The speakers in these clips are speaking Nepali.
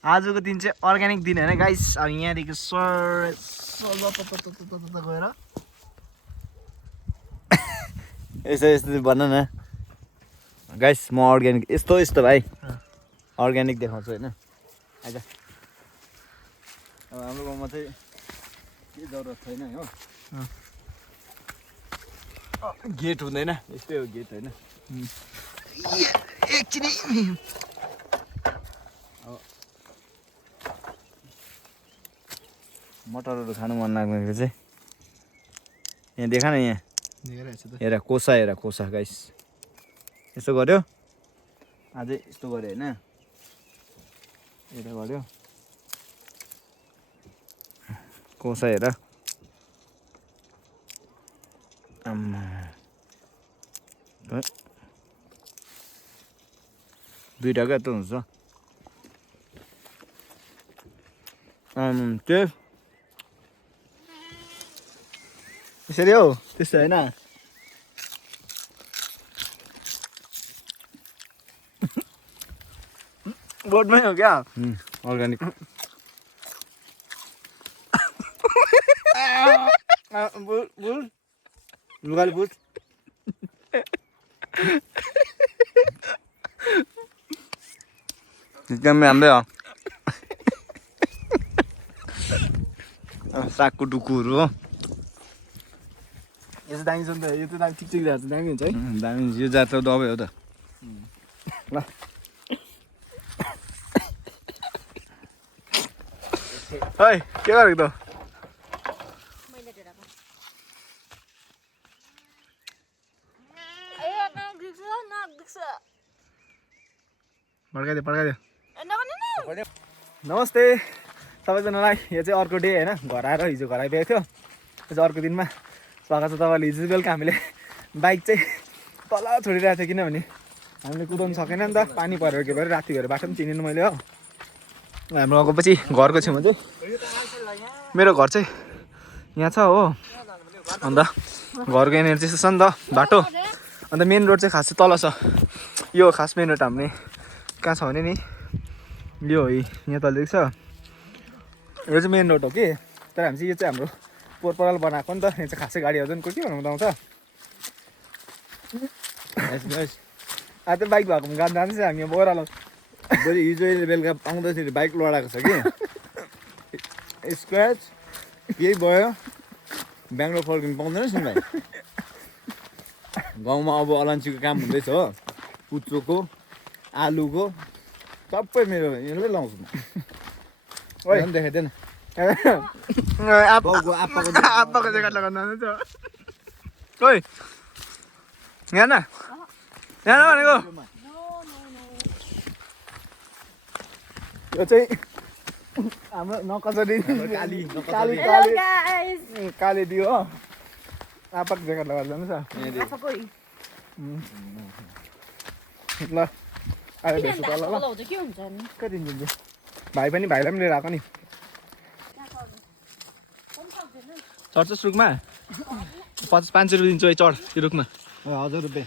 आजको दिन चाहिँ अर्ग्यानिक दिन होइन गाइस। अब यहाँदेखि गएर यस्तो भन न गाइस, म अर्ग्यानिक यस्तो भाइ अर्ग्यानिक देखाउँछु होइन। आज अब हाम्रो गाउँमा चाहिँ के जरुरत छैन हो, गेट हुँदैन, यस्तै हो गेट होइन। एकछिन मटरहरू खानु मन लाग्नेको चाहिँ यहाँ देखा न, यहाँ हेर कोसा गाइस, यसो गर्यो अझै यस्तो गर्यो होइन, यता गर्यो कोसा हेर। दुईटा क्या यस्तो हुन्छ त्यो यसरी हो, त्यस्तो होइन। बोटमै हो क्या अर्ग्यानिक। बुझ लुगाले बुझ एकदमै राम्रै हो, सागको डुकुहरू हो। यसो दामी छ नि त, यो त दामी ठिक दामी हुन्छ है। दामी, यो जात दबाई हो त। ल है के गरेको त? पड्काइदियो। नमस्ते सबैजनालाई। यो चाहिँ अर्को डे होइन, घर आएर हिजो घर आइपुगेको थियो। यो चाहिँ अर्को दिनमा स्वागत छ तपाईँले। हिजो बेलुका हामीले बाइक चाहिँ तल छोडिरहेको थियो, किनभने हामीले कुदाउनु सकेन नि त, पानी परेर के भएर राति भएर बाटो पनि चिनेन मैले हो। हाम्रो गाउँको पछि घरको छेउमा चाहिँ मेरो घर चाहिँ यहाँ छ हो। अन्त घरको यहाँनिर चाहिँ छ नि त बाटो, अन्त मेन रोड चाहिँ खास चाहिँ तल छ। यो खास मेन रोड हामीले कहाँ छ भने नि यो हो, यहाँ तल देख्छ, यो चाहिँ मेन रोड हो कि। तर हामी चाहिँ यो चाहिँ हाम्रो पोहोर बनाएको नि त, यहाँ चाहिँ खासै गाडी आउँदैन। को के भन्नु आउँछ त्यो बाइक भएको गाडी जान्छ हामी ओह्रालो। बरु हिजो बेलुका आउँदाखेरि बाइक लडाएको छ कि स्क्र्याच केही भयो, बेङ्गलोर फर्किनु पाउँदैनस् नि भाइ। गाउँमा अब अलैँचीको काम हुँदैछ हो, कुच्चोको आलुको सबै मेरो यसले लाउँछु म। देखाइदिएन आप्पाको जग्गा लगाउनु जान्छ। ओइ यहाँ न भनेको यो चाहिँ हाम्रो नकचरी काली दियो हो। आप्पाको ज्याकेट लगाएर जानुहोस् ल। अहिले भेट्छु तल ल। कति दिन्छ भाइ पनि, भाइलाई पनि लिएर आएको नि। चढ्छस् रुखमा? 500 रुपियाँ दिन्छु है, चढ त्यो रुखमा। 1000 रुपियाँ।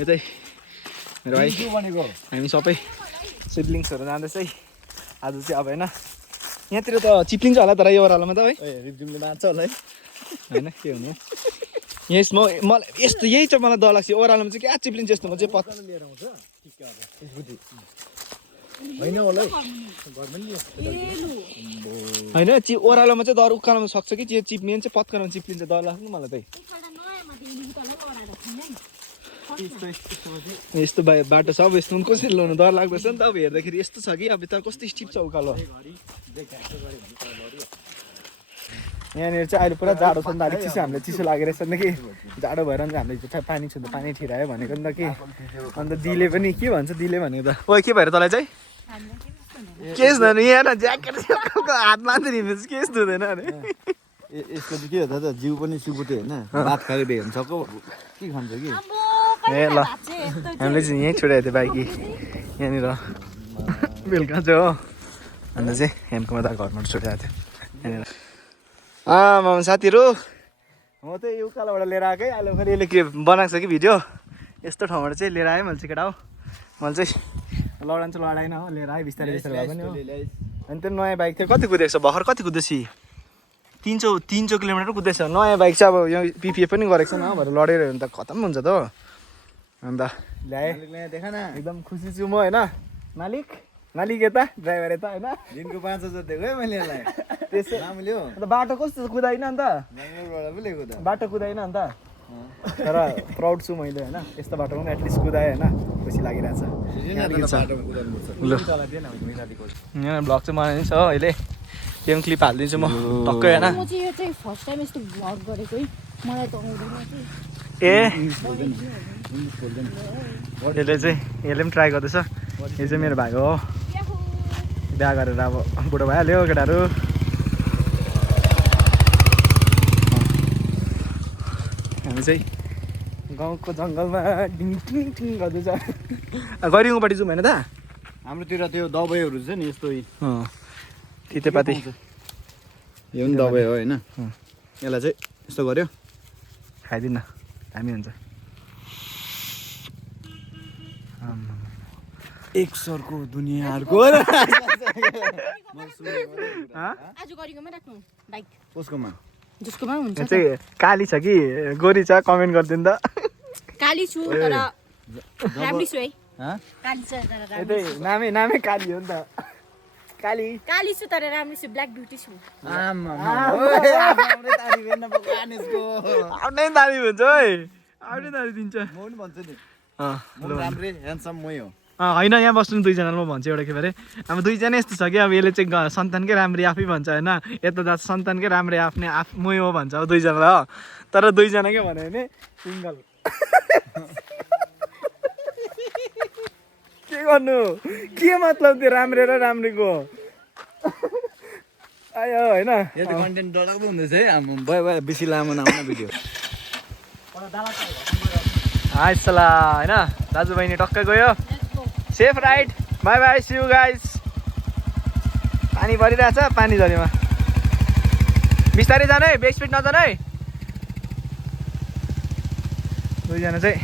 यो चाहिँ मेरो भाइ, भनेको हामी सबै सिब्लिङ्सहरू जाँदैछ है आज चाहिँ। अब होइन यहाँतिर त चिप्लिन्छ होला, तर यो ओह्रालोमा त है रिप्जिमले मार्छ होला है, होइन के हुनु। यसमा मलाई यस्तो यही चाहिँ मलाई डर लाग्छ, ओह्रालोमा चाहिँ क्या चिप्लिन्छ यस्तो। म चाहिँ लिएर आउँछ होइन होला है, होइन ओह्रालोमा चाहिँ डर, उकालोमा सक्छ कि मेन चाहिँ पत्करमा चिप्लिन्छ, डर लाग्छ नि मलाई चाहिँ। यस्तो बाटो छ, अब यस्तो कसरी ल्याउनु डर लाग्दैछ नि त। अब हेर्दाखेरि यस्तो छ कि अब तर कस्तो स्टिप छ उकालो। यहाँनिर चाहिँ अहिले पुरा जाडो छ नि त, अलिक चिसो, हामीलाई चिसो लागेर रहेछ नि कि जाडो भएर नि हामीले जुठा पानी छुँदा पानी ठिरायो भनेको नि त कि। अन्त दिले पनि के भन्छ, दिले भनेको त ओ के भएर तँलाई चाहिँ केस धुनु यहाँ न, ज्याकेट हात मात्रै हिँड्दैछ, केस धुँदैन अरे। यसको चाहिँ के हो त, जिउ पनि सुकुटे होइन, भात खाएर भ्याउनु सक्छ के खान्छ कि। ए ल हामीले चाहिँ यहीँ छोडेको थियो बाइक यहाँनिर बेलुका चाहिँ हो। अन्त चाहिँ हेमकोमा त घरमा छोडेको थियो यहाँनिर। साथीहरू म चाहिँ उकालोबाट लिएर आएकै, अहिले फेरि यसले के बनाएको छ कि भिडियो, यस्तो ठाउँबाट चाहिँ लिएर आएँ मैले चाहिँ केटा हो। मैले चाहिँ लडान्छ लडाइन हो लिएर आयो बिस्तारै बिस्तारै भए पनि हो अनि त्यो नयाँ बाइक थियो कति कुदेको छ भर्खर कति कुदेपछि 300 किलोमिटर कुदेछ नयाँ बाइक चाहिँ अब यो पिपिएफ पनि गरेको छैन भएर लडेर भने त खतम हुन्छ त अन्त ल्याएँ एकदम खुसी छु म होइन मालिक यता ड्राइभर यता होइन दिनको 5,000 दिएको है मैले यसलाई त्यसै अन्त बाटो कस्तो कुदाइन अन्त बेङ्गलोरबाट पो ल्याएको त बाटो कुदाइन अन्त तर प्राउड छु मैले होइन यस्तो बाटोमा पनि एटलिस्ट कुदाएँ होइन खुसी लागिरहेछ यहाँ ब्लग चाहिँ बनाइदिन्छ हो अहिले त्यो पनि क्लिप हालिदिन्छु म टक्कै होइन म चाहिँ यो चाहिँ फर्स्ट टाइम यस्तो भ्लग गरेको है मलाई त आउँदैन ए यसले पनि ट्राई गर्दैछ यो चाहिँ मेरो भाइ हो बिहा गरेर अब बुढो भइहाल्यो केटाहरू हामी चाहिँ गाउँको जङ्गलमा ढिङ टिङ टिङ गर्दैछ गरिङपट्टि जाउँ होइन त हाम्रोतिर त्यो दबाईहरू छ नि यस्तो तितेपाती यो पनि दबाई हो होइन यसलाई चाहिँ यस्तो गर्यो खाइदिउँ न दामी हुन्छ एक सरको दुनियाँहरूको आज गरेकोमा राख्नु बाइक कसकोमा जसकोमा हुन्छ यो चाहिँ काली छ कि गोरी छ कमेन्ट गरिदिनु त काली छु तर राम्री छु है काली छु तर राम्री छु नामै काली हो नि त काली छु तर राम्री छु ब्ल्याक ब्युटी छु आफ्नै दामी हुन्छ है आफ्नै दामी दिन्छ म पनि भन्छु नि राम्रै ह्यान्डसम मै हो होइन यहाँ बस्नु दुईजनालाई म भन्छु एउटा के भरे अब दुईजना यस्तो छ कि अब यसले चाहिँ सन्तानकै राम्री आफै भन्छ होइन यता जात सन्तानकै राम्रै आफ्नै मै हो भन्छ अब दुईजनालाई हो तर दुईजना के भन्यो भने सिङ्गल के गर्नु के मतलब त्यो राम्रे र राम्रीको आयो होइन यो त कन्टेन्ट डरलाग्दो हुँदैछ है भयो बेसी लामो नआउन भिडियो आइसला होइन दाजुबहिनी टक्कै गयो safe ride bye bye see you guys पानी परिरहेछ पानी झरीमा बिस्तारै जानु है बेक स्पिड नजानु है दुईजना चाहिँ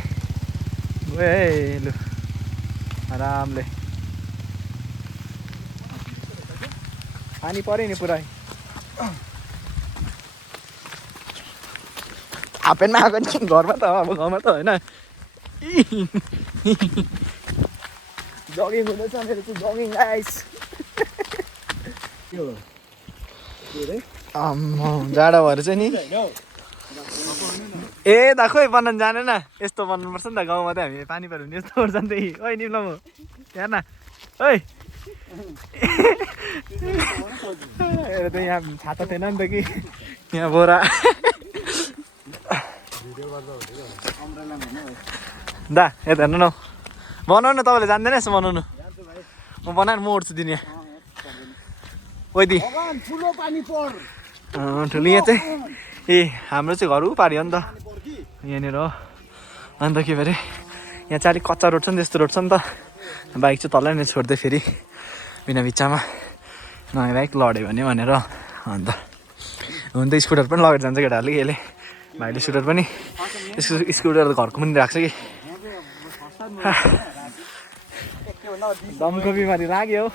गयो है लु आरामले पानी पऱ्यो नि पुरै हाफप्यान्टमा आएको नि घरमा त अब गाउँमा त होइन जगिङ हुँदैछ मेरो चाहिँ जगिङ गाइस जाडो भएर चाहिँ नि ए दा खोइ बनाउनु जानेन यस्तो बनाउनुपर्छ नि त गाउँमा त हामी पानी पऱ्यो भने यस्तो गर्छ नि त ओइ निम्ला म हेर न ओइ त यहाँ छाता थिएन नि त कि यहाँ बोरा दा यता हेर्नु न बनाउनु तपाईँले जान्दैन यसो बनाउनु म बनाएर म उठ्छु दिने ओइदी ठुलो यहाँ चाहिँ ए हाम्रो चाहिँ घर उपारि हो नि त यहाँनिर हो अन्त के भरे यहाँ चाहिँ अलिक कच्चा रोड छ नि त्यस्तो रोड छ नि त बाइक चाहिँ तलै नै छोड्दै फेरि बिना बिच्चामा नयाँ बाइक लड्यो भने भनेर अन्त हुन त स्कुटर पनि लगेर जान्छ केटाहरूले यसले भाइले स्कुटर पनि स्कुटर त घरको पनि राख्छ कि दमको बिमारी लाग्यो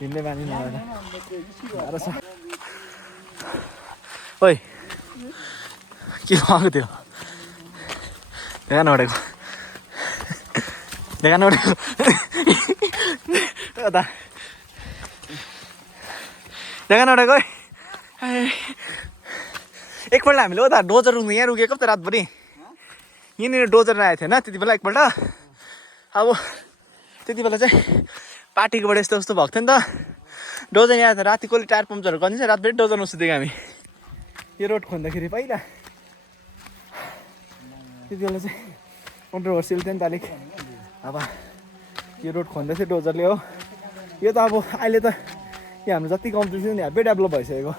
हिँड्ने बानी नभएर ओइ के लगाएको थियो देखा नउडेको देखा नउडेको एकपल्ट हामीले उता डोजर रुङ्नु यहाँ रुकेको त रातभरि यहाँनिर डोजर आएको थिएन त्यति बेला एकपल्ट अब त्यति बेला चाहिँ पार्टीकोबाट यस्तो यस्तो भएको थियो नि त डोजर यहाँ त राति कसले टायर पम्चरहरू गरिदिन्छ रातभरि डोजरमा सुतेको हामी यो रोड खोज्दाखेरि पहिला त्यति बेला चाहिँ कन्ट्रोभर्सियल थियो नि त अलिक अब यो रोड खन्दै थियो डोजरले हो यो त अब अहिले त यो हाम्रो जति कम्प्लिट थियो नि हेब्बी डेभलप भइसकेको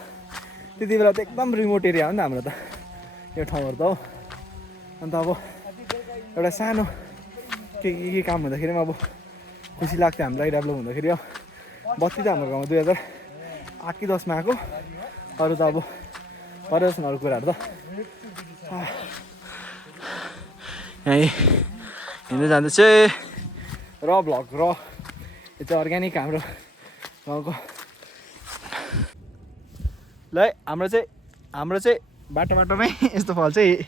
त्यति बेला त एकदम रिमोट एरिया हो नि त हाम्रो त यो ठाउँहरू त हो अन्त अब एउटा सानो के काम हुँदाखेरि पनि अब खुसी लाग्थ्यो हामीलाई डेभलप हुँदाखेरि हो बत्ती त हाम्रो गाउँमा 2008 कि 10मा आएको अरू त अब परेछ अरू कुराहरू त यहीँ हिँड्दै जाँदैछ भ्लग र यो चाहिँ अर्ग्यानिक हाम्रो गाउँको ल है हाम्रो चाहिँ बाटोमै यस्तो फल चाहिँ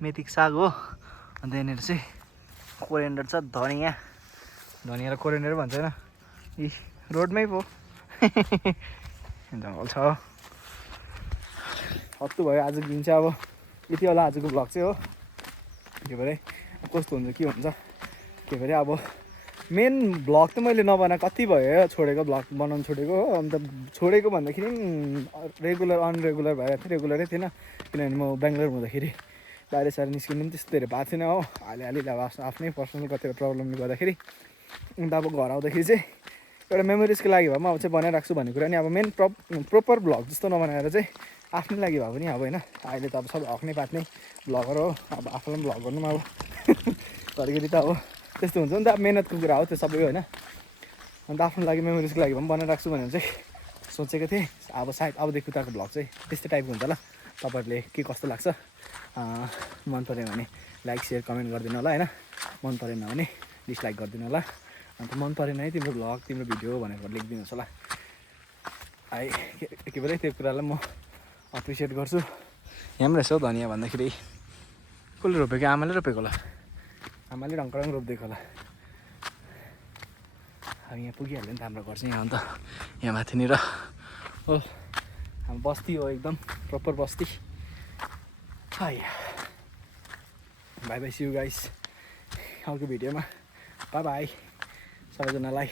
मेथीको साग हो अन्त यहाँनिर चाहिँ कोरिएन्डर छ धनियाँ र कोरिएन्डर भन्छ होइन यी रोडमै पो जङ्गल छ हत्तु भयो आजको दिन चाहिँ अब यति होला आजको भ्लग चाहिँ हो के भरे कस्तो हुन्छ के हुन्छ के भरे अब मेन भ्लग त मैले नबना कति भयो छोडेको भ्लग बनाउनु छोडेको हो अन्त छोडेको भन्दाखेरि रेगुलर अनरेगुलर भएर थियो रेगुलरै थिएन किनभने म बेङ्गलोर हुँदाखेरि बाहिर साह्रै निस्किनु पनि त्यस्तो धेरै भएको थिएन हो अलिअलि अब आफ्नै पर्सनल कतिवटा प्रब्लमले गर्दाखेरि अन्त अब घर आउँदाखेरि चाहिँ एउटा मेमोरिजको लागि भए म अब चाहिँ बनाइराख्छु भन्ने कुरा नि अब मेन प्रोपर भ्लग जस्तो नबनाएर चाहिँ आफ्नै लागि भए पनि अब होइन अहिले त अब सबै हक्नै पाट्ने भ्लगर हो अब आफूलाई पनि भ्लग गर्नु पनि अब घरिघरि त अब त्यस्तो हुन्छ नि त अब मेहनतको कुरा हो त्यो सबै होइन अन्त आफ्नो लागि मेमोरिजको लागि भए पनि बनाइराख्छु भनेर चाहिँ सोचेको थिएँ अब सायद अबदेखि उताको भ्लग चाहिँ त्यस्तै टाइपको हुन्छ होला तपाईँहरूले के कस्तो लाग्छ मन पऱ्यो भने लाइक सेयर कमेन्ट गरिदिनु होला होइन मन परेन भने डिसलाइक गरिदिनु होला अन्त मन परेन है तिम्रो भ्लग तिम्रो भिडियो भनेर लेखिदिनुहोस् होला है के भरे त्यो कुरालाई म एप्रिसिएट गर्छु यहाँ पनि रहेछ हौ धनियाँ भन्दाखेरि कसले रोपेको आमाले रोपेको होला आमाले रङकरङ रोपिदिएको होला अब यहाँ पुगिहाल्यो नि त हाम्रो घर चाहिँ यहाँ अन्त यहाँ माथिनिर हो हाम्रो बस्ती हो एकदम प्रपर बस्ती hi bye bye see you guys अर्को भिडियोमा बाई बाई सबैजनालाई